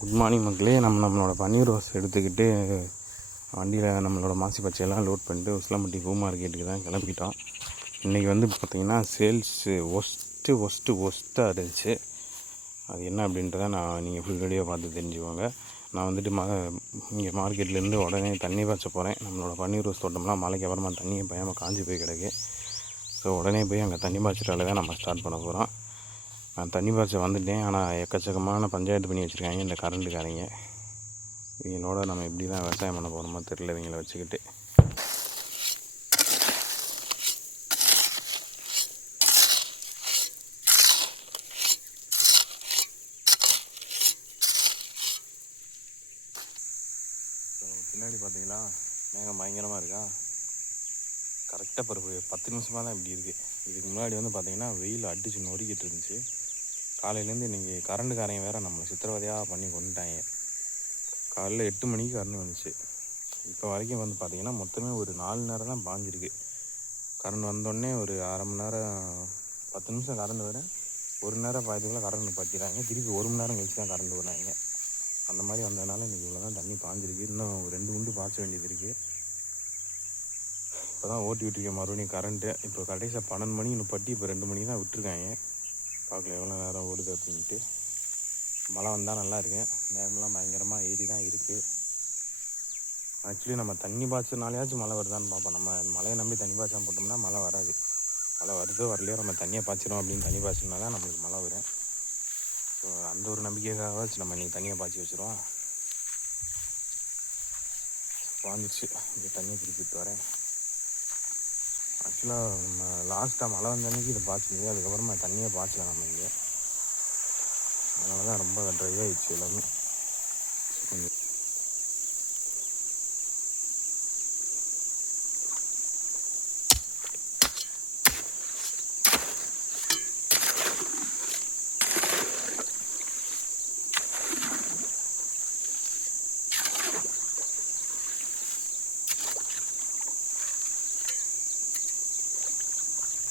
Good morning மக்களே. நம்மளோட பன்னீர் rose எடுத்துக்கிட்டு வண்டியில் நம்மளோட மாசி பச்சையெல்லாம் லோட் பண்ணிட்டு உசிலம்பட்டி பூ மார்க்கெட்டுக்கு தான் கிளம்பிட்டோம். இன்றைக்கி வந்து பார்த்திங்கன்னா சேல்ஸு ஒஸ்ட்டாக இருந்துச்சு. அது என்ன அப்படின்றத நீங்கள் ஃபுல் வீடியோ பார்த்து தெரிஞ்சுக்கோங்க. நான் வந்துட்டு இங்கே மார்க்கெட்லேருந்து உடனே தண்ணி பாய்ச்ச போகிறேன். நம்மளோட பன்னீர் ரோஸ் தோட்டம்லாம் மழைக்கு அப்புறமா தண்ணியை பயமாக காஞ்சி போய் கிடக்கு. ஸோ உடனே போய் அங்கே தண்ணி பாய்ச்சிட்டாலே தான் நம்ம ஸ்டார்ட் பண்ண போகிறோம். நான் தண்ணி பாய்ச்ச வந்துட்டேன். ஆனால் எக்கச்சக்கமான பஞ்சாயத்து பண்ணி வச்சுருக்காங்க இந்த கரண்ட்டுக்காரங்க. இவங்களோட நம்ம எப்படி தான் விவசாயம் பண்ண போகிறோமோ தெரியல இவங்களை வச்சுக்கிட்டு. பின்னாடி பார்த்தீங்களா மேகம் பயங்கரமாக இருக்கா. கரெக்டாக பிறகு 10 நிமிஷமாக தான் இப்படி இருக்குது. இதுக்கு முன்னாடி வந்து பார்த்திங்கன்னா வெயில் அடிச்சு நொறுக்கிட்டு இருந்துச்சு. காலையிலேருந்து இன்றைக்கி கரண்ட்டுக்காரங்க வேறு நம்மளை சித்திரவதையாக பண்ணி கொண்டுட்டாங்க. காலையில் 8 மணிக்கு கரண்ட் வந்துச்சு. இப்போ வரைக்கும் வந்து பார்த்திங்கன்னா மொத்தமே ஒரு 4 நேரம் தான் பாஞ்சிருக்கு. கரண்ட் வந்தோடனே ஒரு அரை மணி நேரம் 10 நிமிஷம் கரண்ட் வர, ஒரு நேரம் பாயத்துக்குள்ளே கரண்ட் பற்றிடுறாங்க. திருப்பி 1 மணி நேரம் கழிச்சு தான் கரண்ட் வராங்க. அந்த மாதிரி வந்ததுனால இன்றைக்கி இவ்வளோ தான் தண்ணி பாஞ்சிருக்கு. இன்னும் 2 குண்டு பாய்ச்ச வேண்டியது இருக்குது. இப்போ தான் ஓட்டி விட்டுருக்கேன் மறுபடியும் கரண்ட்டு. இப்போ கடைசியாக 12 மணி இன்னும் பட்டி இப்போ 2 மணிக்கு தான் விட்டுருக்காங்க. பார்க்கல எவ்வளோ நேரம் ஓடுது அப்படின்ட்டு. மழை வந்தால் நல்லா இருக்கு. நேரமெல்லாம் பயங்கரமாக ஏறி தான் இருக்குது. ஆக்சுவலி நம்ம தண்ணி பாய்ச்சனாலேயாச்சும் மழை வருதான்னு பார்ப்போம். நம்ம மழையை நம்பி தண்ணி பாய்ச்சாமல் போட்டோம்னா மழை வராது. மழை வருதோ வரலையோ நம்ம தண்ணியை பாய்ச்சிடும் அப்படின்னு தண்ணி பாய்ச்சினா தான் நம்மளுக்கு மழை வரும். ஸோ அந்த ஒரு நம்பிக்கைக்காகவாச்சும் நம்ம இன்றைக்கி தண்ணியை பாய்ச்சி வச்சுருவோம். பாஞ்சிடுச்சு. இப்படி தண்ணியை திருப்பிட்டு வரேன். ஆக்சுவலாக நம்ம லாஸ்ட்டாக மழை வந்த அன்றைக்கி இதை பாய்ச்சிங்க. அதுக்கப்புறமா தண்ணியை பாய்ச்சல நம்ம இங்கே. அதனால தான் ரொம்ப ட்ரை ஆகிடுச்சு எல்லாமே. கொஞ்சம்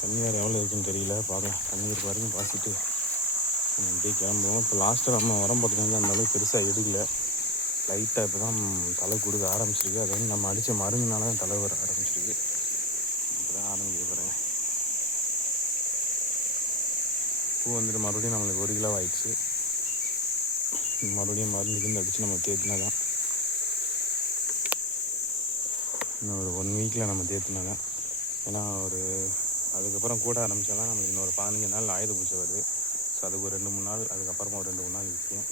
தண்ணி வேறு எவ்வளோ இருக்குன்னு தெரியல. பார்க்கலாம். தண்ணி இருக்க வரைக்கும் பாய்ச்சிட்டு அப்படியே கிளம்புவோம். இப்போ லாஸ்ட்டாக நம்ம உரம் போட்டுருந்து அந்த அளவுக்கு பெருசாக எடுக்கல. லைட்டாக இப்போ தான் தலை கொடுக்க ஆரம்பிச்சிருக்கு. அது வந்து நம்ம அடித்த மருந்துனால தான் தலை வர ஆரம்பிச்சிருக்கு. இப்போ தான் ஆரம்பிக்க பாருங்க. பூ வந்துட்டு மறுபடியும் நம்மளுக்கு 1 கிலோ ஆயிடுச்சு. மறுபடியும் மருந்து அடித்து நம்ம தேத்தினா தான், இன்னும் ஒரு 1 வீக்கில் நம்ம தேத்தினா தான். ஏன்னா அதுக்கப்புறம் கூட ஆரம்பித்தாலும் நம்மளுக்கு இன்னொரு 15 நாள் ஆயுத பூஜை வருது. ஸோ அதுக்கு ஒரு 2-3 நாள், அதுக்கப்புறமா ஒரு 2-3 நாள் விற்கும்.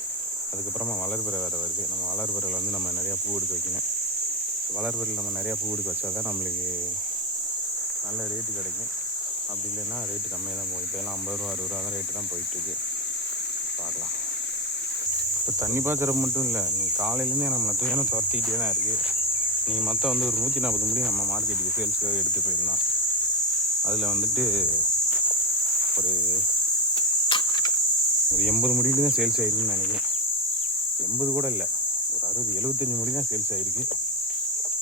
அதுக்கப்புறமா வளர்பிறை வேறு வருது. நம்ம வளர்பிறையில் வந்து நம்ம நிறையா பூ எடுக்க வைக்கணும். வளர்பிறையில் நம்ம நிறையா பூ எடுக்க வச்சா தான் நம்மளுக்கு நல்ல ரேட்டு கிடைக்கும். அப்படி இல்லைன்னா ரேட்டு கம்மியாக தான் போகும். இப்போ எல்லாம் 50 ரூபா 60 ரூபா தான் ரேட்டு தான் போயிட்டுருக்கு. பார்க்கலாம். இப்போ தண்ணி பாய்ச்சறது மட்டும் இல்லை, நீ காலையிலேருந்தே நம்மளை தூரம் துரத்திக்கிட்டே தான் இருக்குது. நீங்கள் மொத்தம் வந்து ஒரு 140 முடி நம்ம மார்க்கெட்டுக்கு சேல்ஸுக்காக எடுத்து போயிருந்தோம். அதில் வந்துட்டு ஒரு 80 முடிக்கு தான் சேல்ஸ் ஆகிருக்குன்னு நினைக்கிறேன். 80 கூட இல்லை, ஒரு 60-75 முடி தான் சேல்ஸ் ஆகிருக்கு.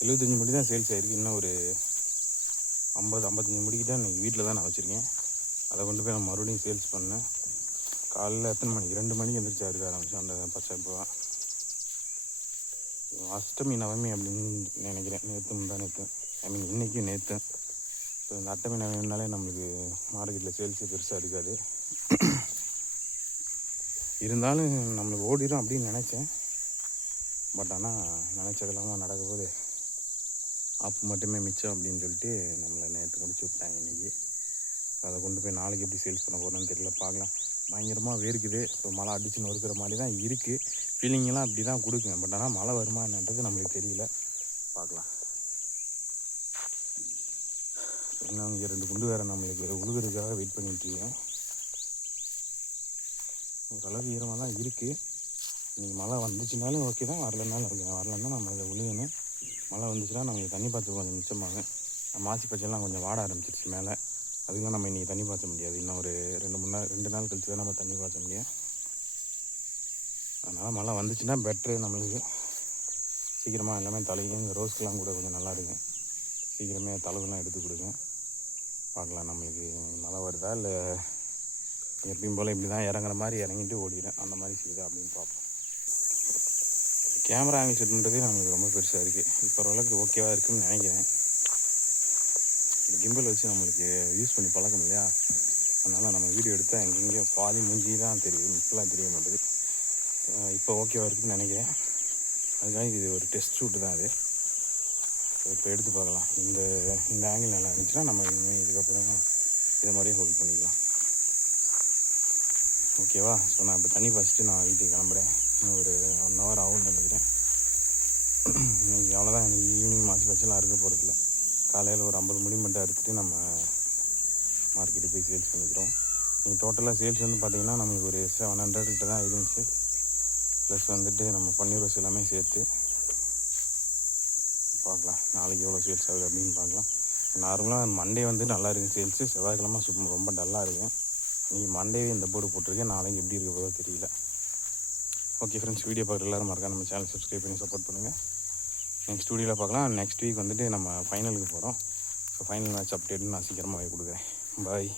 75 முடி தான் சேல்ஸ் ஆகிருக்கு. இன்னும் ஒரு 50-55 முடிக்கு தான் இன்றைக்கி வீட்டில் தான் நான் வச்சுருக்கேன். அதை கொண்டு போய் நான் மறுபடியும் சேல்ஸ் பண்ணேன். காலையில் எத்தனை மணிக்கு 2 மணிக்கு எந்திரிச்சு இருக்க ஆரம்பித்தோம். அந்த பச்சை பூவா அஷ்டமி நவமி அப்படின்னு நினைக்கிறேன். நேற்று இன்றைக்கும் நேற்று. ஸோ இந்த அஷ்டமி நவமினாலே நம்மளுக்கு மார்க்கெட்டில் சேல்ஸு பெருசாக இருக்காது. இருந்தாலும் நம்மளுக்கு ஓடிடும் அப்படின்னு நினச்சேன். பட் ஆனால் நினச்சதெல்லாமா நடக்க போது ஆப்பு மட்டுமே மிச்சம் அப்படின்னு சொல்லிட்டு நம்மளை நேற்று முடிச்சு விட்டாங்க இன்றைக்கி. அதை கொண்டு போய் நாளைக்கு எப்படி சேல்ஸ் பண்ண போகிறோன்னு தெரியல. பார்க்கலாம். பயங்கரமாக வேர்க்குது. ஸோ மழை அடிச்சு நொறுக்கிற மாதிரி தான் இருக்குது. ஃபீலிங்கெல்லாம் அப்படி தான் கொடுக்குங்க. பட் ஆனால் மழை வருமா என்னன்றது நம்மளுக்கு தெரியல. பார்க்கலாம். இன்னும் இங்கே 2 குண்டு வேறு நம்மளுக்கு உழுகிறதுக்காக வெயிட் பண்ணிட்டுருக்கேன். ஓரளவுக்கு ஈரமாக தான் இருக்குது. இன்றைக்கி மழை வந்துச்சுனாலும் ஓகே தான், வரலனாலும் இருக்குங்க. வரலன்னா நம்ம அதை உழுகணும். மழை வந்துச்சுன்னா நம்மளுக்கு தண்ணி பாய்ச்சல் கொஞ்சம் மிச்சமாகும். மாசி பச்சைலாம் கொஞ்சம் வாட ஆரம்பிச்சிருச்சு மேலே. அதுக்கெலாம் நம்ம இன்றைக்கி தண்ணி பாய்ச்ச முடியாது. இன்னும் ஒரு 2 நாள் கழிச்சு தான் நம்ம தண்ணி பாய்ச்ச முடியும். அதனால் மழை வந்துச்சுன்னா பெட்ரு. நம்மளுக்கு சீக்கிரமாக எல்லாமே தலைக்கும். இந்த ரோஸ்க்கெலாம் கூட கொஞ்சம் நல்லா இருக்கும். சீக்கிரமே தளவுலாம் எடுத்து கொடுக்கும். பார்க்கலாம் நம்மளுக்கு மழை வருதா இல்லை எப்பயும் போல் இப்படி தான் இறங்குற மாதிரி இறங்கிட்டு ஓடிடும் அந்த மாதிரி செய்யுதா அப்படின்னு பார்ப்போம். கேமரா ஆங்கிள் செட் பண்ணுறதே நம்மளுக்கு ரொம்ப பெருசாக இருக்குது. இப்போ ஓரளவுக்கு ஓகேவாக இருக்குதுன்னு நினைக்கிறேன். இந்த கிம்பல் வச்சு நம்மளுக்கு யூஸ் பண்ணி பழக்கம் இல்லையா, அதனால் நம்ம வீடியோ எடுத்தால் எங்கெங்கேயோ பாதி மூஞ்சி தான் தெரியுது, இப்போலாம் தெரிய மாட்டேது. இப்போ ஓகேவாக இருக்குதுன்னு நினைக்கிறேன். அதுக்காக இது ஒரு டெஸ்ட் ஷூட்டு தான் அது. இப்போ எடுத்து பார்க்கலாம். இந்த ஆங்கிள் நல்லா இருந்துச்சுன்னா நம்ம இனிமேல் இதுக்கப்புறம் இதை மாதிரியே ஹோல்ட் பண்ணிக்கலாம். ஓகேவா? ஸோ நான் இப்போ தண்ணி பாய்ச்சிட்டு நான் வீட்டுக்கு கிளம்புறேன். இன்னும் ஒரு 1 hour ஆகும்னு நினைக்கிறேன். இன்றைக்கி அவ்வளோதான். எனக்கு ஈவினிங் மாற்றி வச்சலாம் இருக்க போகிறதில்ல. காலையில் ஒரு 50 முடி மட்டும் அறுத்துட்டு நம்ம மார்க்கெட்டுக்கு போய் சேல்ஸ் பண்ணிக்கிறோம். நீங்கள் டோட்டலாக சேல்ஸ் வந்து பார்த்திங்கன்னா நம்மளுக்கு ஒரு 700 கிட்ட தான் இருந்துச்சு. ப்ளஸ் வந்துட்டு நம்ம பன்னீர் ரோஸ் எல்லாமே சேர்த்து பார்க்கலாம் நாளைக்கு எவ்வளோ சேல்ஸ் ஆகுது அப்படின்னு பார்க்கலாம். நார்மலாக மண்டே வந்து நல்லா இருக்குது சேல்ஸு. செவ்வாய்க்கிழமை ரொம்ப டல்லாக இருக்கும். இன்றைக்கி மண்டேவே இந்த போர்டு போட்டிருக்கேன். நாளைக்கு எப்படி இருக்க போதோ தெரியல. ஓகே ஃப்ரெண்ட்ஸ், வீடியோ பார்க்குற எல்லோரும் மறக்காம நம்ம சேனல் சப்ஸ்கிரைப் பண்ணி சப்போர்ட் பண்ணுங்கள். நெக்ஸ்ட் வீடியோவில் பார்க்கலாம். நெக்ஸ்ட் வீக் வந்துட்டு நம்ம ஃபைனலுக்கு போகிறோம். ஸோ ஃபைனல் மேட்ச் அப்டேட்னு நான் சீக்கிரமாக கொடுக்குறேன். பாய்.